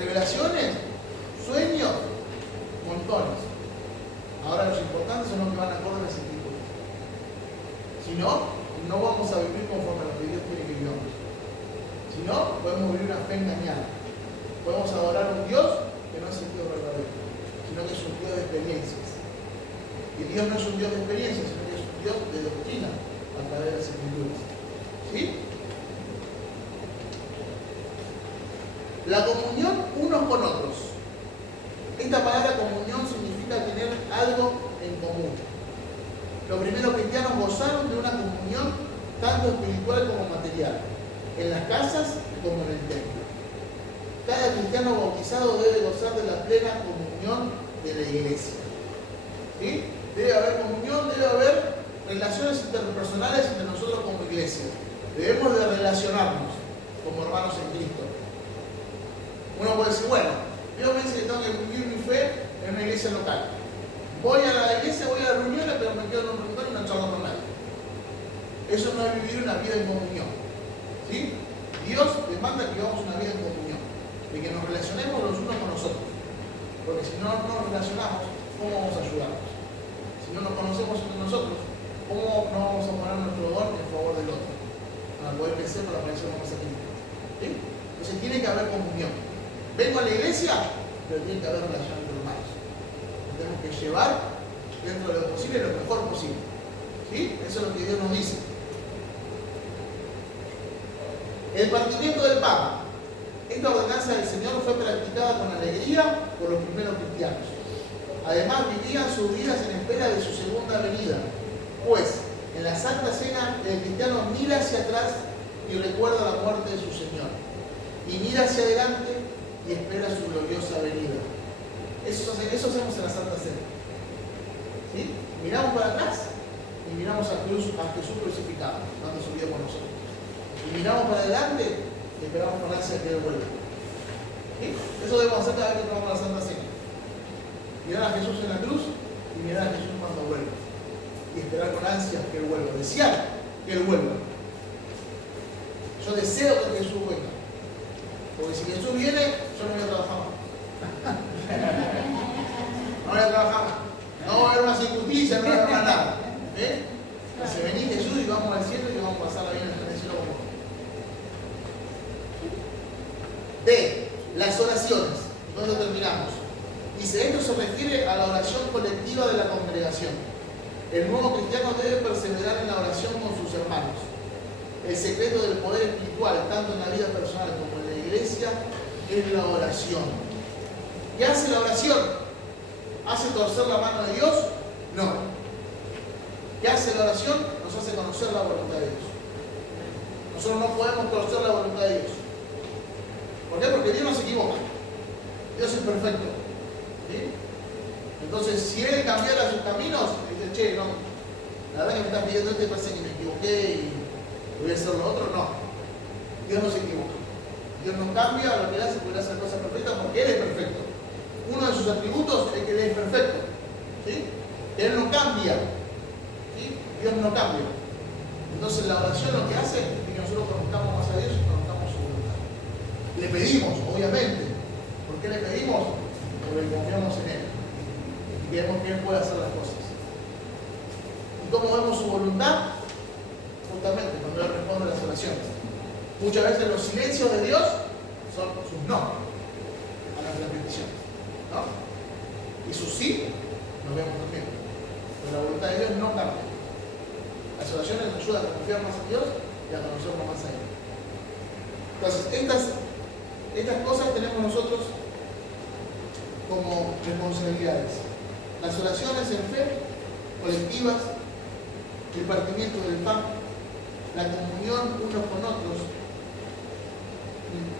Revelaciones, sueños, montones. Ahora los importantes son los que van acorde a las escrituras. Si no, no vamos a vivir conforme a lo que Dios quiere que vivamos. Si no, podemos vivir una fe engañada. Podemos adorar a un Dios que no es el Dios verdadero, sino que es un Dios de experiencias. Y Dios no es un Dios de experiencias, sino que es un Dios de doctrina a través de las escrituras. ¿Sí? La comunión unos con otros. Esta palabra comunión significa tener algo en común. Los primeros cristianos gozaron de una comunión tanto espiritual como material, en las casas como en el templo. Cada cristiano bautizado debe gozar de la plena comunión de la iglesia. ¿Sí? Debe haber comunión, debe haber relaciones interpersonales entre nosotros como iglesia. Debemos de relacionarnos como hermanos en Cristo. Uno puede decir, bueno, Dios me dice que tengo que vivir mi fe en una iglesia local. Voy a la iglesia, voy a las reuniones, pero me quedo en un rincón y no charlo con nadie. Eso no es vivir una vida en comunión. ¿Sí? Dios demanda que vivamos una vida en comunión, de que nos relacionemos los unos con nosotros. Porque si no nos relacionamos, ¿cómo vamos a ayudarnos? Si no nos conocemos entre nosotros, ¿cómo no vamos a poner nuestro don en favor del otro? Para poder crecer, para parecernos más a Cristo. ¿Sí? Entonces tiene que haber comunión. Vengo a la iglesia, pero tiene que haber relación entre hermanos. Nos tenemos que llevar dentro de lo posible lo mejor posible. ¿Sí? Eso es lo que Dios nos dice. El partimiento del pan. Esta ordenanza del Señor fue practicada con alegría por los primeros cristianos. Además, vivían sus vidas en espera de su segunda venida. Pues, en la Santa Cena, el cristiano mira hacia atrás y recuerda la muerte de su Señor. Y mira hacia adelante y espera su gloriosa venida. Eso hacemos en la Santa Cena. ¿Sí? Miramos para atrás y miramos a Jesús crucificado, dando su vida por nosotros. Y miramos para adelante y esperamos con ansia que Él vuelva. ¿Sí? Eso debemos hacer cada vez que tomamos la Santa Cena. Mirar a Jesús en la cruz y mirar a Jesús cuando vuelva. Y esperar con ansia que Él vuelva. Desear que Él vuelva. Yo deseo que Jesús venga. Porque si Jesús viene, yo no voy a trabajar más. No voy a trabajar más. No va a haber más injusticia, no va a haber más nada. ¿Eh? Se venís Jesús y vamos al cielo y vamos a pasar la vida en el cielo como vos. D. Las oraciones. ¿Dónde terminamos? Dice, esto se refiere a la oración colectiva de la congregación. El nuevo cristiano debe perseverar en la oración con sus hermanos. El secreto del poder espiritual, tanto en la vida personal como en la iglesia, es la oración. ¿Qué hace la oración? ¿Hace torcer la mano de Dios? No. ¿Qué hace la oración? Nos hace conocer la voluntad de Dios. Nosotros no podemos torcer la voluntad de Dios. ¿Por qué? Porque Dios no se equivoca. Dios es perfecto. ¿Sí? Entonces, si Él cambiara sus caminos, dice, che, no, la verdad que me están pidiendo este, parece que me equivoqué y voy a hacer lo otro. No. Dios no se equivoca. Dios no cambia lo que Él hace porque Él hace cosas perfectas porque Él es perfecto. Uno de sus atributos es que Él es perfecto. ¿Sí? Que Él no cambia. ¿Sí? Dios no cambia. Entonces la oración lo que hace es que nosotros conozcamos más a Dios y conozcamos su voluntad. Le pedimos, obviamente. ¿Por qué le pedimos? Porque confiamos en Él. Y queremos que Él pueda hacer las cosas. ¿Y cómo vemos su voluntad? Justamente cuando Él responde a las oraciones. Muchas veces los silencios de Dios son sus no a nuestras peticiones. ¿No? Y sus sí nos vemos también. Pero la voluntad de Dios no cambia. Las oraciones nos ayudan a confiar más en Dios y a conocernos más a Él. Entonces, estas cosas tenemos nosotros como responsabilidades. Las oraciones en fe, colectivas, el partimiento del pan, la comunión unos con otros,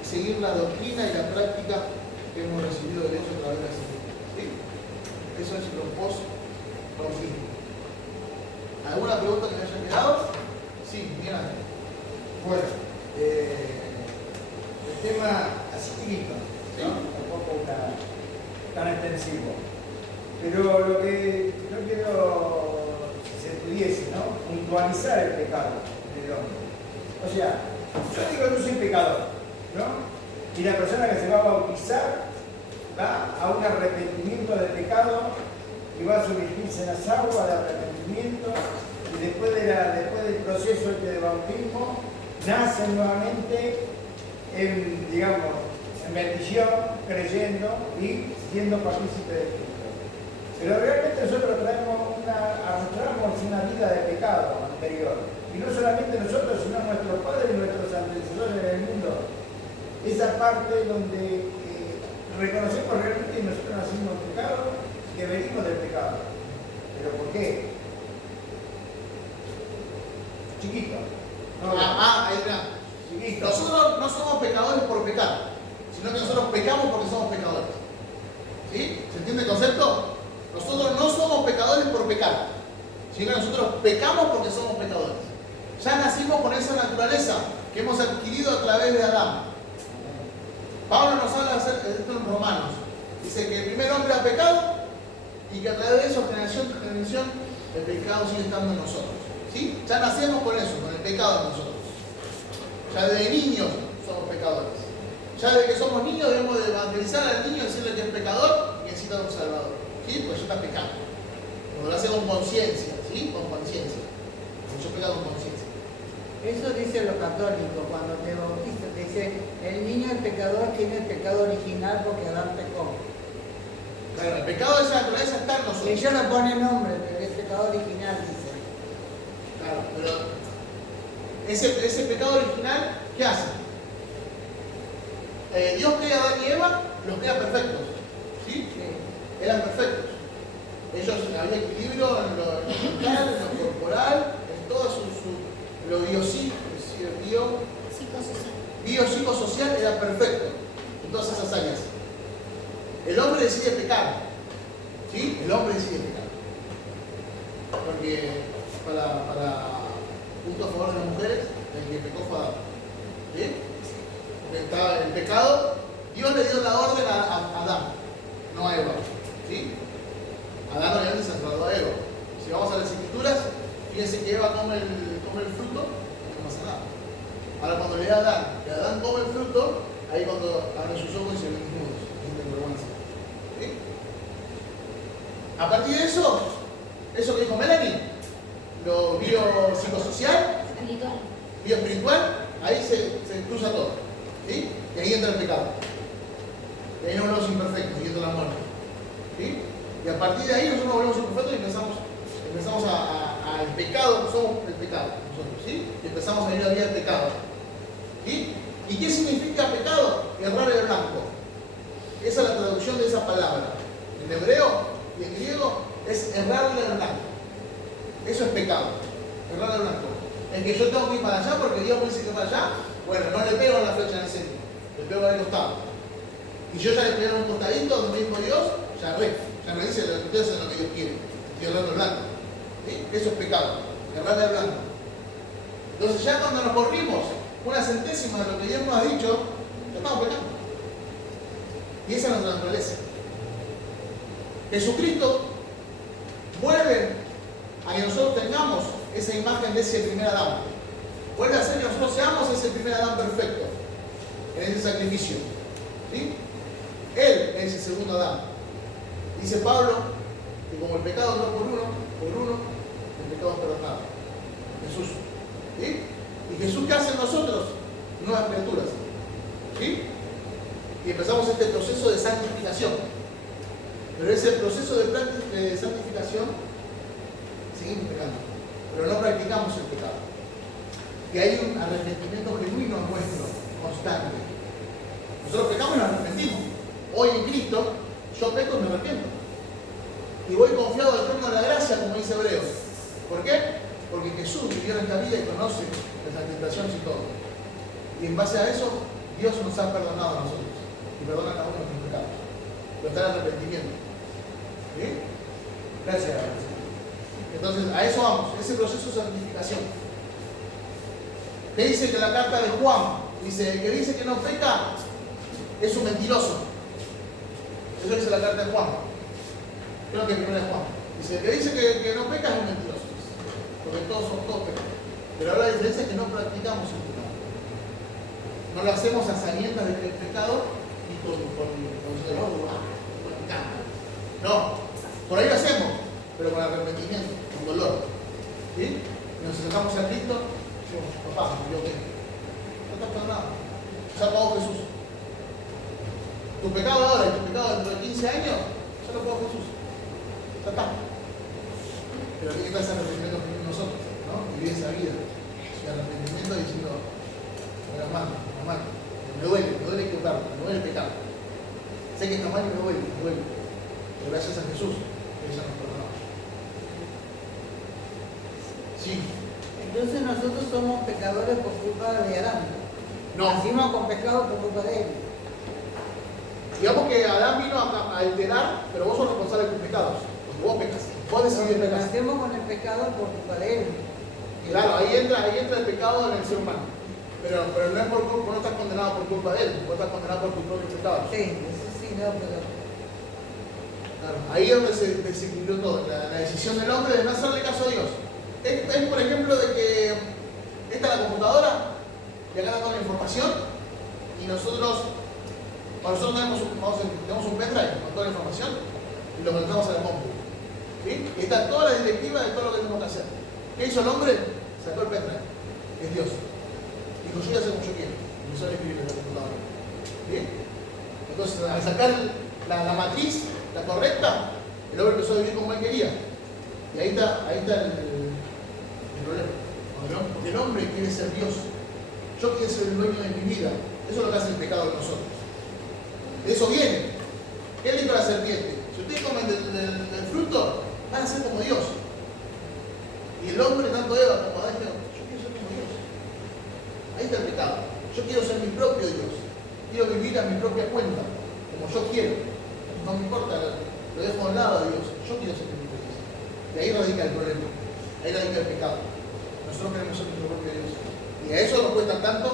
seguir la doctrina y la práctica que hemos recibido de Dios a través de las escrituras. ¿Sí? Eso es lo post-bautismo. ¿Alguna pregunta que me haya quedado? Sí, mira. Bueno, el tema así chiquito, ¿sí? Tampoco tan extensivo. Pero lo que yo quiero, si se pudiese, ¿no? Puntualizar el pecado del hombre. O sea, yo digo que yo soy pecador, ¿no? Y la persona que se va a bautizar va a un arrepentimiento del pecado y va a sumergirse en las aguas de arrepentimiento, y después del proceso de bautismo nace nuevamente en, digamos, en bendición, creyendo y siendo partícipe de Cristo. Pero realmente nosotros arrastramos una vida de pecado anterior. Y no solamente nosotros, sino nuestros padres y nuestros antecesores en el mundo. Esa parte donde reconocemos realmente que nosotros nacimos en pecado y que venimos del pecado. ¿Pero por qué? Chiquito. No, ahí está. chiquito. Nosotros no somos pecadores por pecar, sino que nosotros pecamos porque somos pecadores. ¿Sí? ¿Se entiende el concepto? Nosotros no somos pecadores por pecar, sino que nosotros pecamos porque somos pecadores. Ya nacimos con esa naturaleza que hemos adquirido a través de Adán. Pablo nos habla de esto en Romanos. Dice que el primer hombre ha pecado y que a través de eso, generación tras generación, el pecado sigue estando en nosotros. ¿Sí? Ya nacemos con eso, con el pecado en nosotros. Ya desde niños somos pecadores. Ya desde que somos niños debemos de evangelizar al niño y decirle que es pecador y que necesita un salvador. ¿Sí? Porque ya está pecando. Cuando lo hace con conciencia, ¿sí? Con conciencia. Yo he pecado con conciencia. Eso dice lo católico, cuando te bautizas, te dice, el niño, el pecador, tiene el pecado original porque Adán pecó. Claro, el pecado de esa naturaleza está en nosotros. Ellos no ponen nombre, pero el pecado original dice. Claro, pero ese pecado original, ¿qué hace? Dios crea a Adán y Eva, los crea perfectos. ¿Sí? Sí. Eran perfectos. Ellos había equilibrio en lo mental, en lo corporal, en todo lo biopsicosocial era perfecto en todas esas áreas. El hombre decide pecar. ¿Sí? El hombre decide pecar. Porque para punto a favor de las mujeres, el que pecó fue Adán. ¿Sí? Porque estaba el pecado, Dios le dio la orden a Adán, no a Eva. ¿Sí? Adán obviamente se trasladó a Eva. Si vamos a las escrituras, fíjense que Eva come el fruto, no pasa nada. Ahora cuando le da a Adán, que Adán come el fruto, ahí cuando abre sus ojos y se ven desnudos, sienten vergüenza. ¿Sí? A partir de eso que dijo Melanie, lo biopsicosocial, bioespiritual, ahí se cruza todo. ¿Sí? Y ahí entra el pecado. Y ahí nos volvemos imperfectos y entra la muerte. ¿Sí? Y a partir de ahí nosotros nos volvemos imperfectos y empezamos al pecado, somos el pecado nosotros, ¿sí? Y empezamos a ir a la vida del pecado. ¿Sí? ¿Y qué significa pecado? Errar el blanco. Esa es la traducción de esa palabra. En hebreo y en griego es errarle el blanco. Eso es pecado. Errar el blanco. Es que yo tengo que ir para allá porque Dios me dice que para allá. Bueno, no le pego la flecha en el centro, le pego al costado. Y yo ya le pegué un costadito donde mismo Dios, ya me dice que ustedes hacen lo que Dios quiere. Estoy errando el blanco. ¿Sí? Eso es pecado. Errar el blanco. Entonces ya cuando nos corrimos una centésima de lo que Dios nos ha dicho, ya estamos pecando. Y esa es nuestra naturaleza. Jesucristo vuelve a que nosotros tengamos esa imagen de ese primer Adán. Vuelve a hacer que nosotros seamos ese primer Adán perfecto en ese sacrificio. ¿Sí? Él es el segundo Adán. Dice Pablo que como el pecado entró por uno, el pecado es perdonado. Jesús. ¿Sí? ¿Y Jesús qué hace en nosotros? Nuevas criaturas. ¿Sí? Y empezamos este proceso de santificación. Pero ese proceso de santificación seguimos pecando, pero no practicamos el pecado. Y hay un arrepentimiento genuino nuestro, constante. Nosotros pecamos y nos arrepentimos. Hoy en Cristo, yo peco y me arrepiento. Y voy confiado al trono de la gracia, como dice Hebreos. ¿Por qué? Porque Jesús vivió en esta vida y conoce las tentaciones y todo. Y en base a eso, Dios nos ha perdonado a nosotros. Y perdona a cada uno de nuestros pecados. Pero está el arrepentimiento. ¿Sí? Gracias. Entonces, a eso vamos, ese proceso de santificación. ¿Qué dice que la carta de Juan? Dice, el que dice que no peca es un mentiroso. Eso dice la carta de Juan. Creo que es primera de Juan. Dice, el que dice que no peca es un mentiroso. Porque todos somos todos pecadores. Pero ahora la diferencia es que no practicamos el pecado. No lo hacemos a sabiendas de que es pecado y no, por ahí lo hacemos, pero con arrepentimiento, con dolor. ¿Sí? Y nos acercamos a Cristo y decimos, papá, ¿yo qué? No estás perdonado. Ya pagó Jesús. Tu pecado ahora y tu pecado dentro de 15 años, ya lo pagó Jesús. Ya está. Pero ¿qué tal ese arrepentimiento que tenemos nosotros? ¿No? Vivir esa vida. Y arrepentimiento diciendo, hermano, me duele equivocarme, me duele pecar. Sé que está mal y me duele. Pero gracias a Jesús, que ella nos perdonó. Sí. Entonces nosotros somos pecadores por culpa de Adán. No. Nacimos con pecado por culpa de él. Digamos que Adán vino a alterar, pero vos sos responsable de tus pecados. Porque vos pecas. Vos decidís Porque pecar. nacemos con el pecado por culpa de él. Claro, ahí entra el pecado en el ser humano. Pero no es no estás condenado por culpa de él, vos estás condenado por tus propios pecados. Sí, eso sí, no, pero... Claro, ahí es donde se desequilibró todo, la decisión del hombre de no hacerle caso a Dios. Es por ejemplo de que esta es la computadora y acá está toda la información y nosotros tenemos un pendrive con toda la información y lo conectamos a la compu. ¿Sí? Y está toda la directiva de todo lo que tenemos que hacer. ¿Qué hizo el hombre? Sacó el pendrive, que es Dios. Dijo, yo voy a hacer como yo quiero. Y empezó a escribir en la computadora. ¿Bien? Entonces, al sacar la matriz, la correcta, el hombre empezó a vivir como él quería. Y ahí está el problema. Porque el hombre quiere ser Dios. Yo quiero ser el dueño de mi vida. Eso es lo que hace el pecado de nosotros. De eso viene. ¿Qué le dijo la serpiente? Si ustedes comen del fruto, van a ser como Dios. Y el hombre, tanto Eva como Adán, dijeron, yo quiero ser como Dios. Ahí está el pecado. Yo quiero ser mi propio Dios. Quiero vivir a mi propia cuenta, como yo quiero. No me importa, lo dejo a un lado a Dios. Yo quiero ser mi propio Dios. Y ahí radica el problema. Ahí radica el pecado. Nosotros queremos ser nuestro propio Dios. Y a eso nos cuesta tanto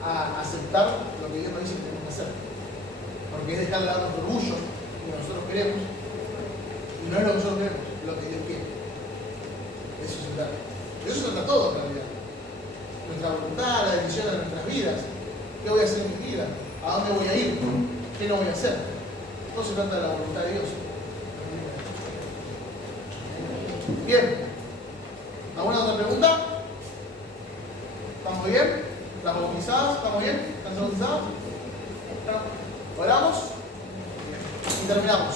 a aceptar lo que Dios nos dice que tenemos que hacer. Porque es dejar de lado nuestro orgullo, lo que nosotros queremos. Y no es lo que nosotros queremos, es lo que Dios quiere. De eso se trata. De eso se trata todo en realidad. Nuestra voluntad, la decisión de nuestras vidas. ¿Qué voy a hacer en mi vida? ¿A dónde voy a ir? ¿Qué no voy a hacer? No se trata de la voluntad de Dios. Bien. ¿Alguna otra pregunta? ¿Estamos bien? ¿Están bautizados? ¿Estamos bien? ¿Están bautizados? ¿Oramos? Y terminamos.